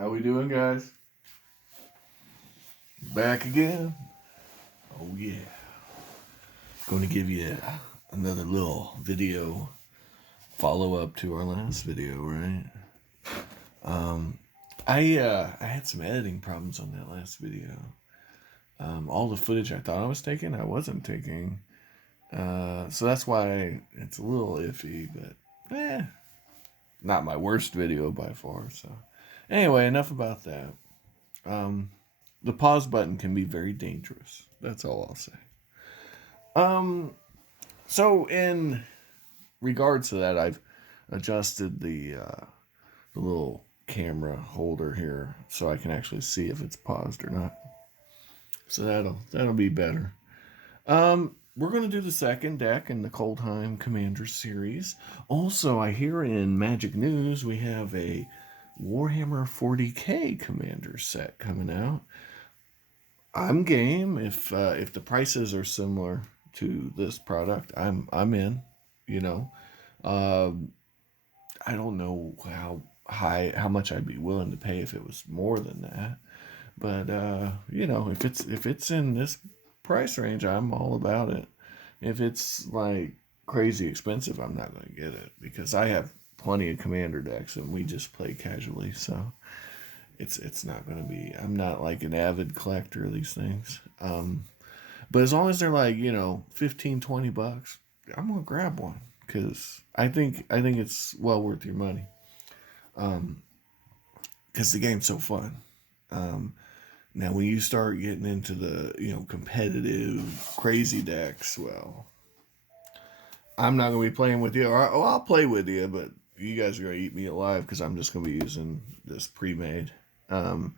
How we doing, guys? Back again. Oh yeah. Going to give you another little video follow up to our last video, right? I had some editing problems on that last video. All the footage I thought I was taking, I wasn't taking. So that's why it's a little iffy, but not my worst video by far. So anyway, enough about that. The pause button can be very dangerous. That's all I'll say. So in regards to that, I've adjusted the little camera holder here so I can actually see if it's paused or not. So that'll be better. We're going to do the second deck in the Kaldheim Commander series. Also, I hear in Magic News we have a Warhammer 40k Commander set coming out. I'm game if the prices are similar to this product. I'm in. You know, I don't know how much I'd be willing to pay if it was more than that, but if it's in this price range, I'm all about it. If it's like crazy expensive, I'm not going to get it because I have plenty of commander decks and we just play casually, so it's not going to be. I'm not like an avid collector of these things. But as long as they're like, $15-20, I'm gonna grab one because I think it's well worth your money. Because the game's so fun. Now when you start getting into the competitive crazy decks, well, I'm not gonna be playing with you. Or I'll play with you, but you guys are gonna eat me alive because I'm just gonna be using this pre-made. The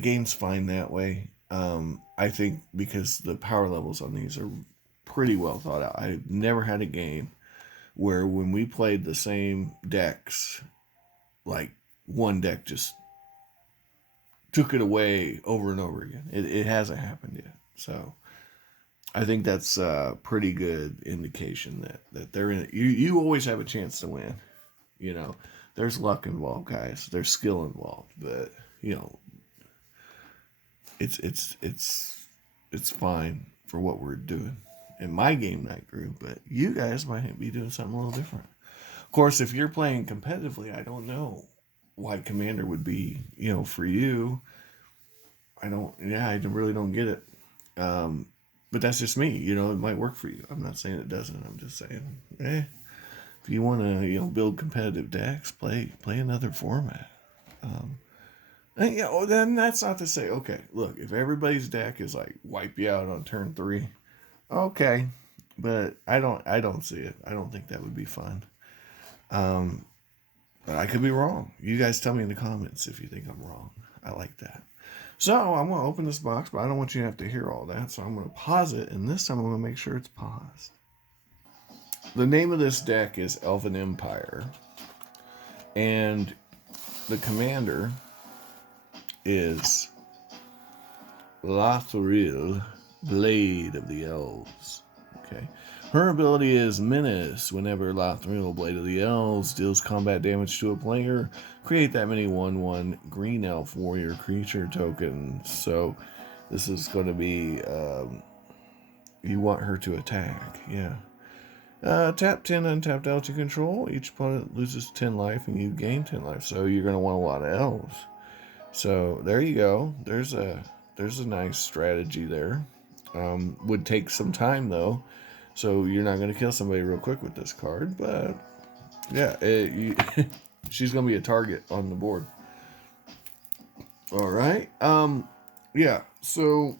game's fine that way. I think because the power levels on these are pretty well thought out. I've never had a game where when we played the same decks, like one deck just took it away over and over again. It hasn't happened yet. So I think that's a pretty good indication that they're in it. You always have a chance to win. There's luck involved, guys. There's skill involved, but it's fine for what we're doing in my game night group, but you guys might be doing something a little different. Of course, if you're playing competitively, I don't know why Commander would be, for you. I really don't get it. But that's just me, it might work for you. I'm not saying it doesn't. I'm just saying, if you want to, build competitive decks, play another format. Then that's not to say, okay, look, if everybody's deck is like wipe you out on turn 3, okay, but I don't see it. I don't think that would be fun. But I could be wrong. You guys tell me in the comments if you think I'm wrong. I like that. So I'm going to open this box, but I don't want you to have to hear all that, so I'm going to pause it, and this time I'm going to make sure it's paused. The name of this deck is Elven Empire, and the commander is Lathril, Blade of the Elves. Okay. Her ability is Menace. Whenever Lathril, Blade of the Elves, deals combat damage to a player, create that many 1/1 green elf warrior creature tokens. So this is going to be, you want her to attack. Yeah. Tap 10 untapped elves you control. Each opponent loses 10 life and you gain 10 life. So you're going to want a lot of elves. So there you go. There's a nice strategy there. Would take some time though, so you're not going to kill somebody real quick with this card. But yeah, she's going to be a target on the board. All right. Yeah. So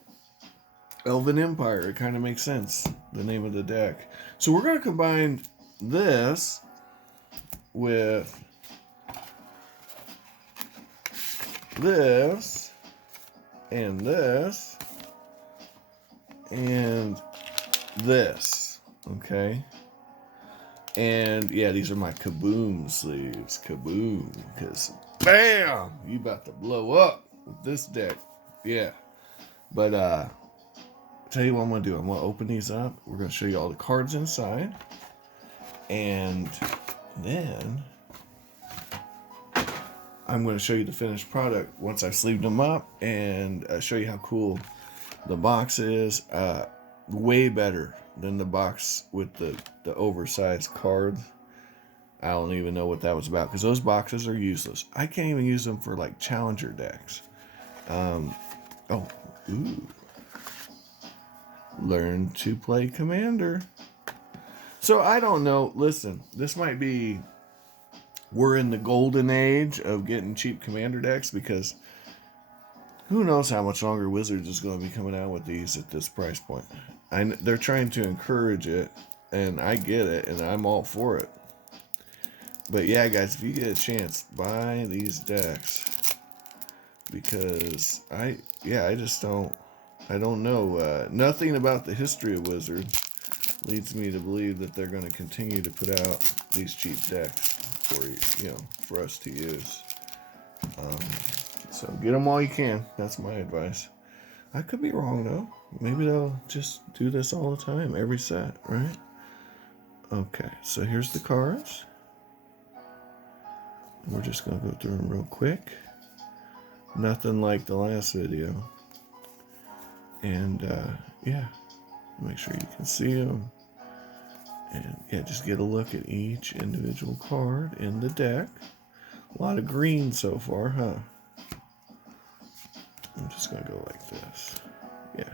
Elven Empire. It kind of makes sense. The name of the deck. So we're going to combine this with this and this and this, okay? And yeah, these are my kaboom sleeves. Kaboom, because bam, you about to blow up with this deck. Yeah, but tell you what I'm gonna do. I'm gonna open these up. We're gonna show you all the cards inside, and then I'm going to show you the finished product once I've sleeved them up and show you how cool the box is. Way better than the box with the oversized cards. I don't even know what that was about because those boxes are useless. I can't even use them for like challenger decks. Ooh. Learn to play Commander. So I don't know. Listen, this might be... We're in the golden age of getting cheap Commander decks because who knows how much longer Wizards is going to be coming out with these at this price point. They're trying to encourage it, and I get it, and I'm all for it. But yeah, guys, if you get a chance, buy these decks because I don't know. Nothing about the history of Wizards leads me to believe that they're going to continue to put out these cheap decks for us to use. So get them while you can. That's my advice. I could be wrong though. Maybe they'll just do this all the time, every set, right? Okay, so here's the cards. We're just gonna go through them real quick. Nothing like the last video. And yeah, make sure you can see them. And yeah, just get a look at each individual card in the deck. A lot of green so far, huh? I'm just going to go like this. Yeah,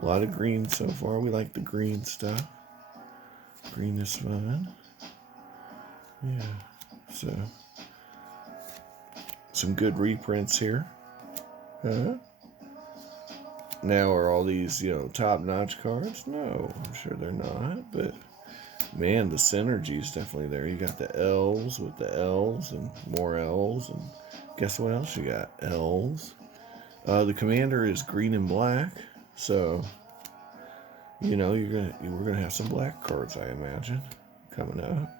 a lot of green so far. We like the green stuff. Green is fun. Yeah, so some good reprints here. Huh? Now are all these, top-notch cards? No, I'm sure they're not, but man, the synergy is definitely there. You got the elves with the elves and more elves, and guess what else you got? Elves. The commander is green and black, so we're gonna have some black cards, I imagine, coming up.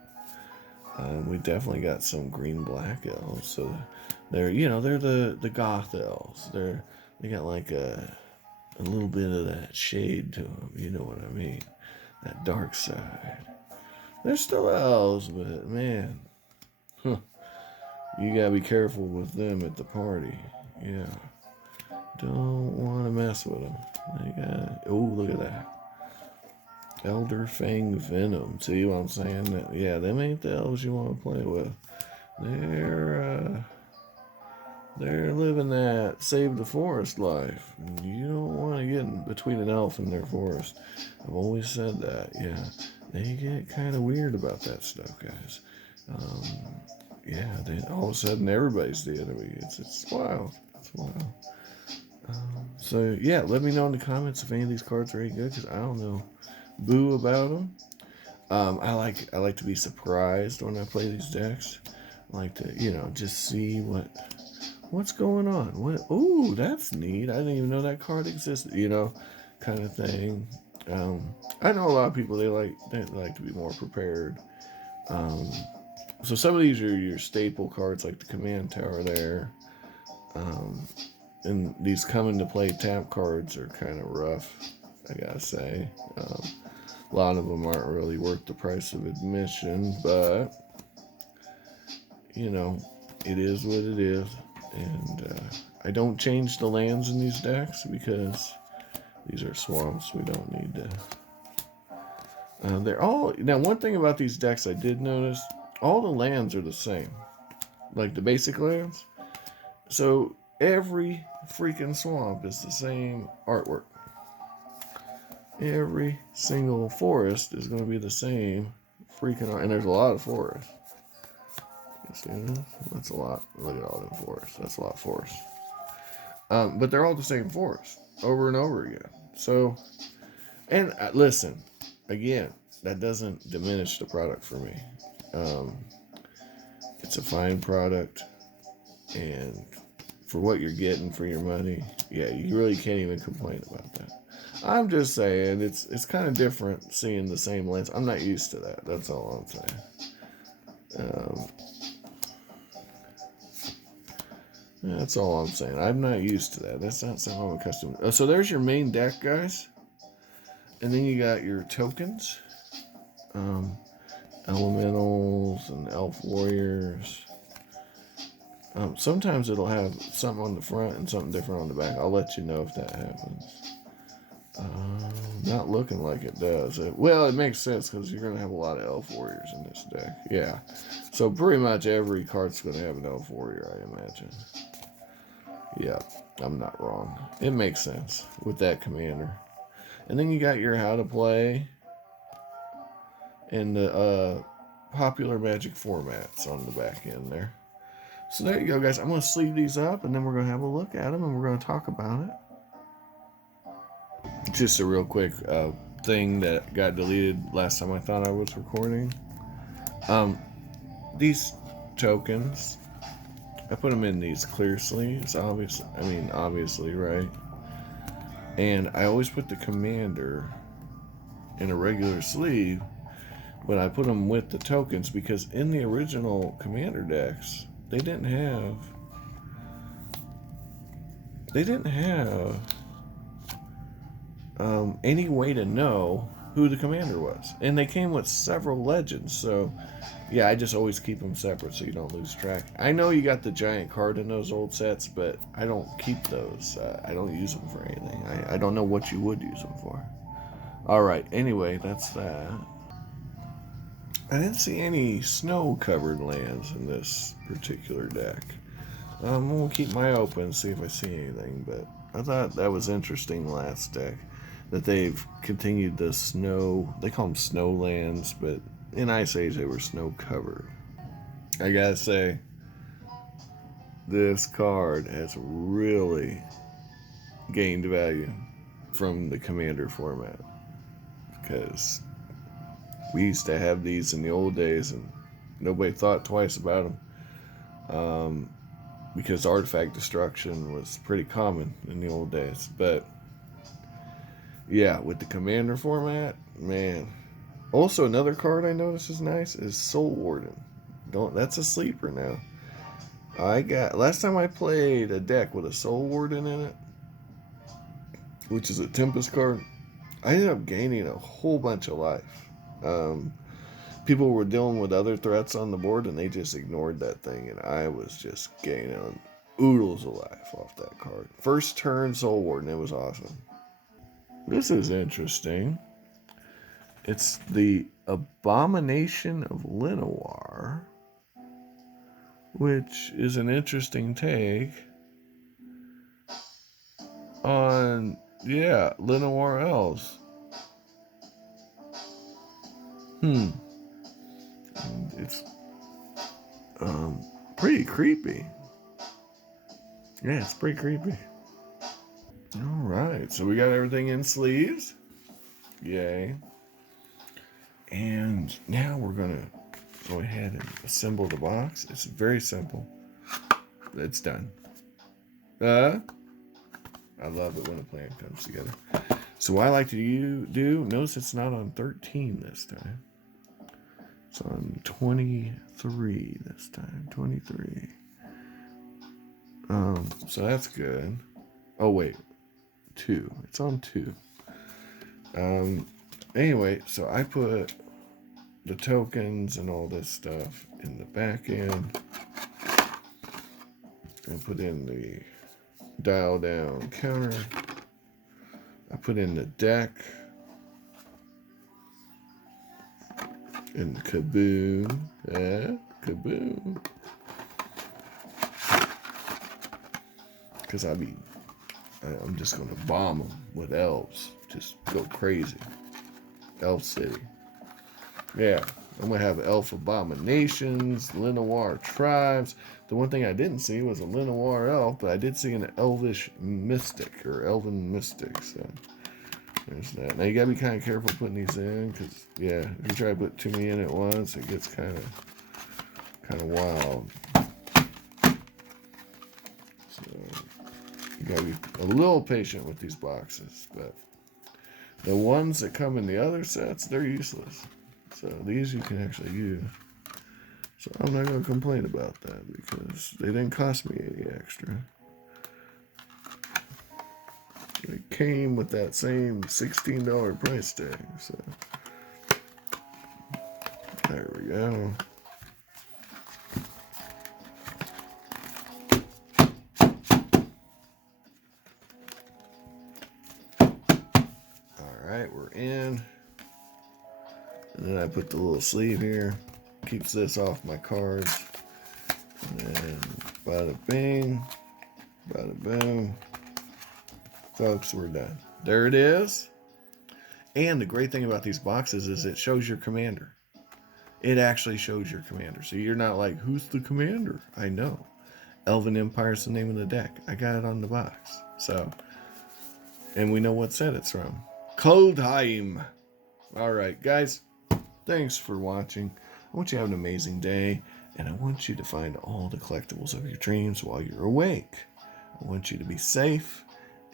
We definitely got some green-black elves, so they're the goth elves. They got like a little bit of that shade to them. You know what I mean? That dark side. They're still elves, but man, you gotta be careful with them at the party. Yeah, don't want to mess with them. Look at that. Elder Fang Venom. See what I'm saying? Them ain't the elves you want to play with. They're living that save the forest life. You don't want to get in between an elf and their forest. I've always said that. Yeah, they get kind of weird about that stuff, guys. All of a sudden everybody's the enemy. It's wild. It's wild. So yeah, let me know in the comments if any of these cards are any good, because I don't know boo about them. I like to be surprised when I play these decks. I like to just see what's going on. Ooh, that's neat. I didn't even know that card existed. Kind of thing. I know a lot of people they like to be more prepared. So some of these are your staple cards, like the command tower there. And these come into play tap cards are kind of rough, I gotta say. A lot of them aren't really worth the price of admission, but it is what it is. And I don't change the lands in these decks because these are swamps. We don't need to. They're all... Now, one thing about these decks I did notice, all the lands are the same. Like the basic lands. So every freaking swamp is the same artwork. Every single forest is going to be the same freaking art. And there's a lot of forests. You see this? That's a lot. Look at all them forests. That's a lot of forests. But they're all the same forest over and over again. So, and listen, again, that doesn't diminish the product for me. It's a fine product, and for what you're getting for your money, yeah, you really can't even complain about that. I'm just saying, it's kind of different seeing the same lens. I'm not used to that. That's all I'm saying. That's all I'm saying. I'm not used to that. That's not something I'm accustomed to. So there's your main deck, guys. And then you got your tokens. Elementals and elf warriors. Sometimes it'll have something on the front and something different on the back. I'll let you know if that happens. Not looking like it does. Well, it makes sense because you're going to have a lot of elf warriors in this deck. Yeah. So pretty much every card's going to have an elf warrior, I imagine. Yeah, I'm not wrong. It makes sense with that commander. And then you got your how to play and the popular Magic formats on the back end there. So there you go, guys. I'm going to sleeve these up, and then we're going to have a look at them, and we're going to talk about it. Just a real quick thing that got deleted last time I thought I was recording. These tokens, I put them in these clear sleeves, obviously, right? And I always put the commander in a regular sleeve, but I put them with the tokens because in the original commander decks, they didn't have any way to know who the commander was. And they came with several legends, so yeah, I just always keep them separate so you don't lose track. I know you got the giant card in those old sets, but I don't keep those. I don't use them for anything. I don't know what you would use them for. Alright, anyway, that's that. I didn't see any snow-covered lands in this particular deck. I'm going to keep my open and see if I see anything, but I thought that was interesting last deck. That they've continued the snow, they call them snowlands, but in Ice Age they were snow covered. I gotta say, this card has really gained value from the commander format. Because we used to have these in the old days and nobody thought twice about them. Because artifact destruction was pretty common in the old days. But yeah, with the commander format, man. Also, another card I noticed is nice is Soul Warden. That's a sleeper now. Last time I played a deck with a Soul Warden in it, which is a Tempest card, I ended up gaining a whole bunch of life. People were dealing with other threats on the board and they just ignored that thing, and I was just gaining oodles of life off that card. First turn Soul Warden, it was awesome. This is interesting. It's the Abomination of Linoir, which is an interesting take on, Linoir elves. It's pretty creepy. Yeah, it's pretty creepy. Alright, so we got everything in sleeves. Yay. And now we're going to go ahead and assemble the box. It's very simple. It's done. I love it when a plan comes together. So what I like to do, notice it's not on 13 this time. It's on 23 this time. 23. So that's good. Oh, wait. 2. It's on 2. Anyway, so I put the tokens and all this stuff in the back end. And put in the dial down counter. I put in the deck. And kaboom. Kaboom. Because I'm just going to bomb them with elves. Just go crazy. Elf City. Yeah, I'm going to have elf abominations, Linoir tribes. The one thing I didn't see was a Linoir elf, but I did see an elvish mystic, or elven mystic, so there's that. Now you got to be kind of careful putting these in, because, yeah, if you try to put too many in at once, it gets kind of wild. So you got to be a little patient with these boxes, but the ones that come in the other sets, they're useless. So these you can actually use. So I'm not going to complain about that because they didn't cost me any extra. They came with that same $16 price tag. So there we go. we're in. And then I put the little sleeve here. Keeps this off my cards. And then bada bing, bada boom. Folks, we're done. There it is. And the great thing about these boxes is it shows your commander. It actually shows your commander. So you're not like, who's the commander? I know. Elven Empire is the name of the deck. I got it on the box. So, and we know what set it's from. Kaldheim. All right, guys. Thanks for watching. I want you to have an amazing day. And I want you to find all the collectibles of your dreams while you're awake. I want you to be safe.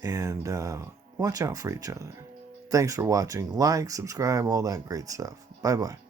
And watch out for each other. Thanks for watching. Like, subscribe, all that great stuff. Bye-bye.